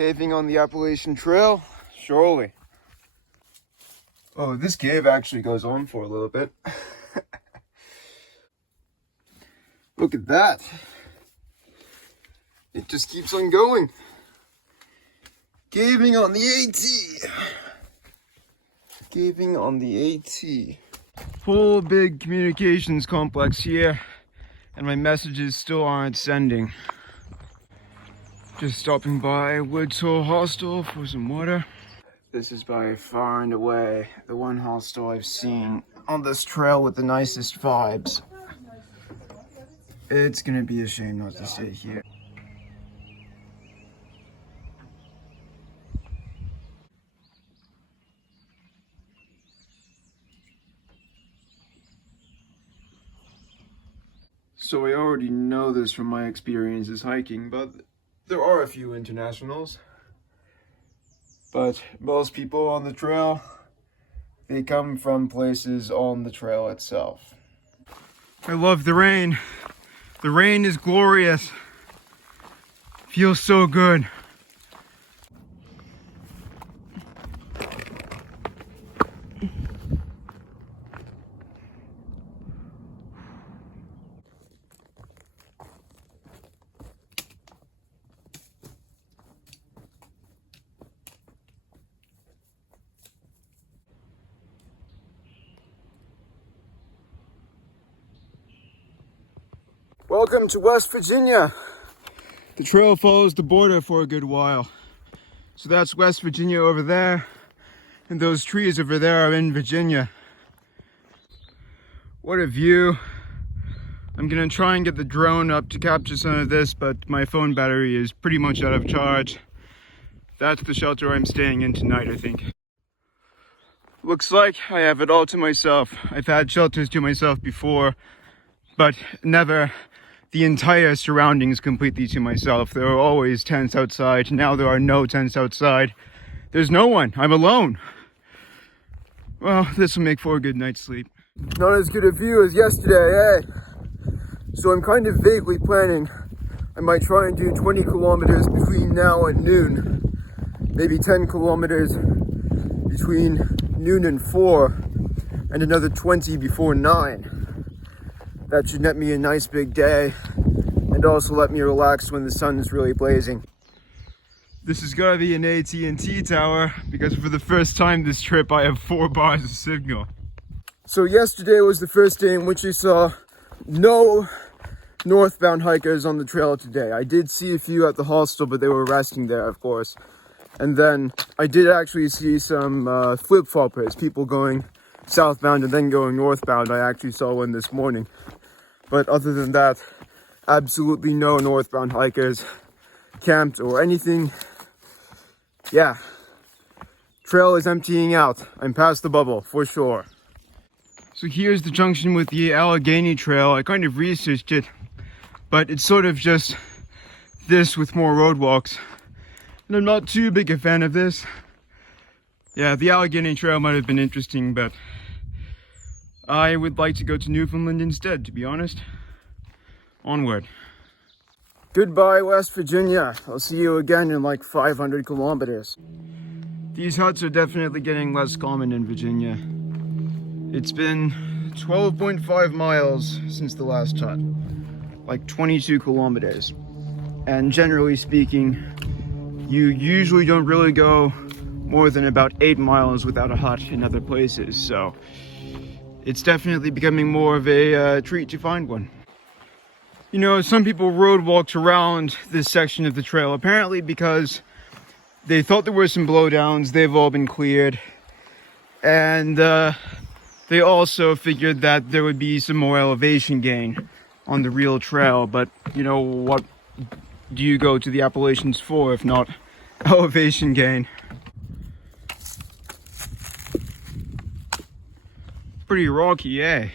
Caving on the Appalachian Trail? Surely. Oh, this cave actually goes on for a little bit. Look at that. It just keeps on going. Caving on the AT. Caving on the AT. Whole big communications complex here, and my messages still aren't sending. Just stopping by Woods Hole Hostel for some water. This is by far and away the one hostel I've seen on this trail with the nicest vibes. It's gonna be a shame not to stay here. So I already know this from my experiences hiking, but there are a few internationals. But most people on the trail, they come from places on the trail itself. I love the rain. The rain is glorious. Feels so good. Welcome to West Virginia. The trail follows the border for a good while. So that's West Virginia over there, and those trees over there are in Virginia. What a view. I'm gonna try and get the drone up to capture some of this, but my phone battery is pretty much out of charge. That's the shelter I'm staying in tonight, I think. Looks like I have it all to myself. I've had shelters to myself before, but never the entire surroundings completely to myself. There are always tents outside. Now there are no tents outside. There's no one. I'm alone. Well, this will make for a good night's sleep. Not as good a view as yesterday, eh? So I'm kind of vaguely planning. I might try and do 20 kilometers between now and noon. Maybe 10 kilometers between noon and 4, and another 20 before 9. That should net me a nice big day, and also let me relax when the sun is really blazing. This has got to be an AT&T tower, because for the first time this trip I have 4 bars of signal. So yesterday was the first day in which I saw no northbound hikers on the trail today. I did see a few at the hostel, but they were resting there, of course. And then I did actually see some flip-floppers, people going southbound and then going northbound. I actually saw one this morning. But other than that, absolutely no northbound hikers camped or anything. Yeah, trail is emptying out. I'm past the bubble for sure. So here's the junction with the Allegheny Trail. I kind of researched it, but it's sort of just this with more roadwalks. And I'm not too big a fan of this. Yeah, the Allegheny Trail might have been interesting, but I would like to go to Newfoundland instead, to be honest. Onward. Goodbye, West Virginia. I'll see you again in like 500 kilometers. These huts are definitely getting less common in Virginia. It's been 12.5 miles since the last hut. Like 22 kilometers. And generally speaking, you usually don't really go more than about 8 miles without a hut in other places, so it's definitely becoming more of a treat to find one. You know, some people road walked around this section of the trail, apparently because they thought there were some blowdowns. They've all been cleared. And they also figured that there would be some more elevation gain on the real trail. But, you know, what do you go to the Appalachians for if not elevation gain? Pretty rocky, eh?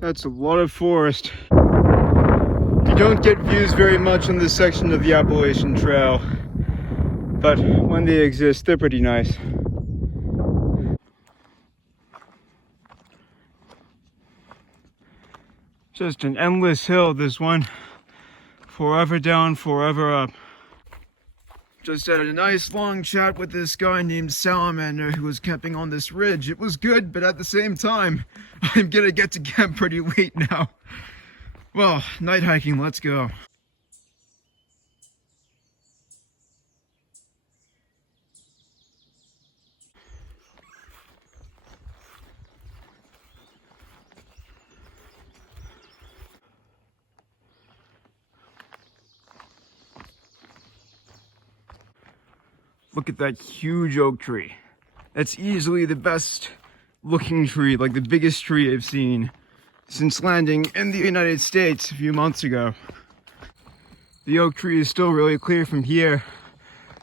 That's a lot of forest. You don't get views very much on this section of the Appalachian Trail, but when they exist, they're pretty nice. Just an endless hill, this one. Forever down, forever up. Just had a nice long chat with this guy named Salamander who was camping on this ridge. It was good, but at the same time, I'm gonna get to camp pretty late now. Well, night hiking, let's go. Look at that huge oak tree. That's easily the best looking tree, like the biggest tree I've seen since landing in the United States a few months ago. The oak tree is still really clear from here.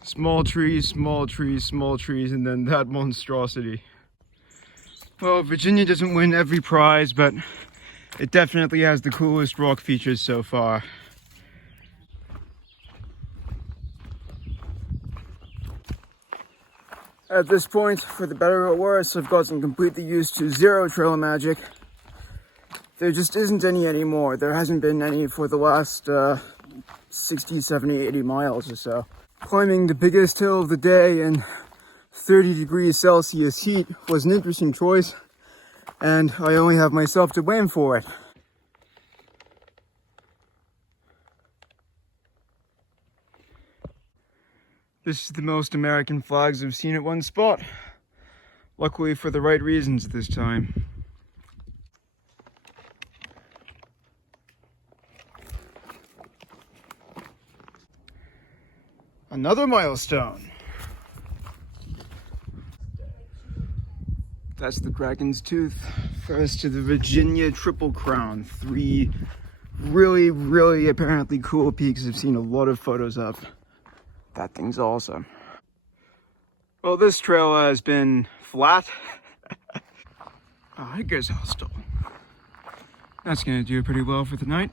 Small trees, small trees, small trees, and then that monstrosity. Well, Virginia doesn't win every prize, but it definitely has the coolest rock features so far. At this point, for the better or worse, I've gotten completely used to zero trail magic. There just isn't any anymore. There hasn't been any for the last 60, 70, 80 miles or so. Climbing the biggest hill of the day in 30 degrees Celsius heat was an interesting choice, and I only have myself to blame for it. This is the most American flags I've seen at one spot. Luckily for the right reasons this time. Another milestone. That's the Dragon's Tooth. First to the Virginia Triple Crown. 3 really apparently cool peaks I've seen a lot of photos of. That thing's awesome. Well, this trail has been flat. I guess I'll stop. That's gonna do pretty well for the night.